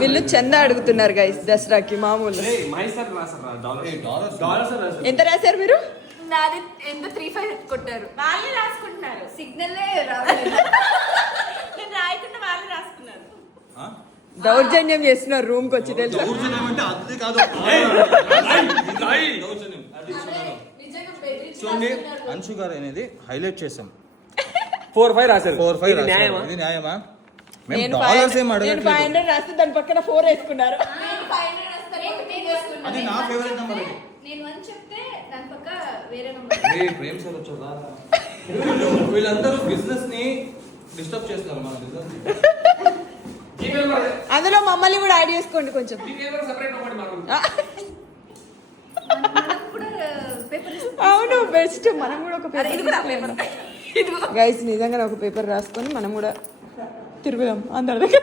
వీళ్ళు చందా అడుగుతున్నారు గైస్ దసరాకి మామూలు. ఎంత రాశారు మీరు? నాది ఎంత 3-5 కొట్టారు. వాళ్ళే రాసుకుంటున్నారు. సిగ్నల్ నేను రాయకుండా వాళ్ళే రాసుకున్నారు. దౌర్జన్యం చేస్తున్నారు రూమ్ కి వచ్చి తెలుసా? చూడండి అంశు గారు అనేది హైలైట్ చేసాం. 4-5 రాశారు. 4-5 రాశారు. ఇది న్యాయమా? నేను 500 రాస్తే దాని పక్కన 4 వేసుకున్నారు. అది నా ఫేవరెట్ నంబర్. నేను 1 చెప్తే దాని పక్క వేరే నంబర్. ప్రేమ్ సార్ వచ్చారా? వీళ్ళందరూ బిజినెస్ ని డిస్టర్బ్ చేస్తున్నారు మన బిజినెస్. అందులో మమ్మల్ని కూడా యాడ్ చేసుకోండి కొంచెం. అవును బెస్ట్. మనం కూడా ఒక పేపర్ గైస్ నిజంగా ఒక పేపర్ రాసుకొని మనం కూడా తిరుగుదాం అందరి దగ్గర.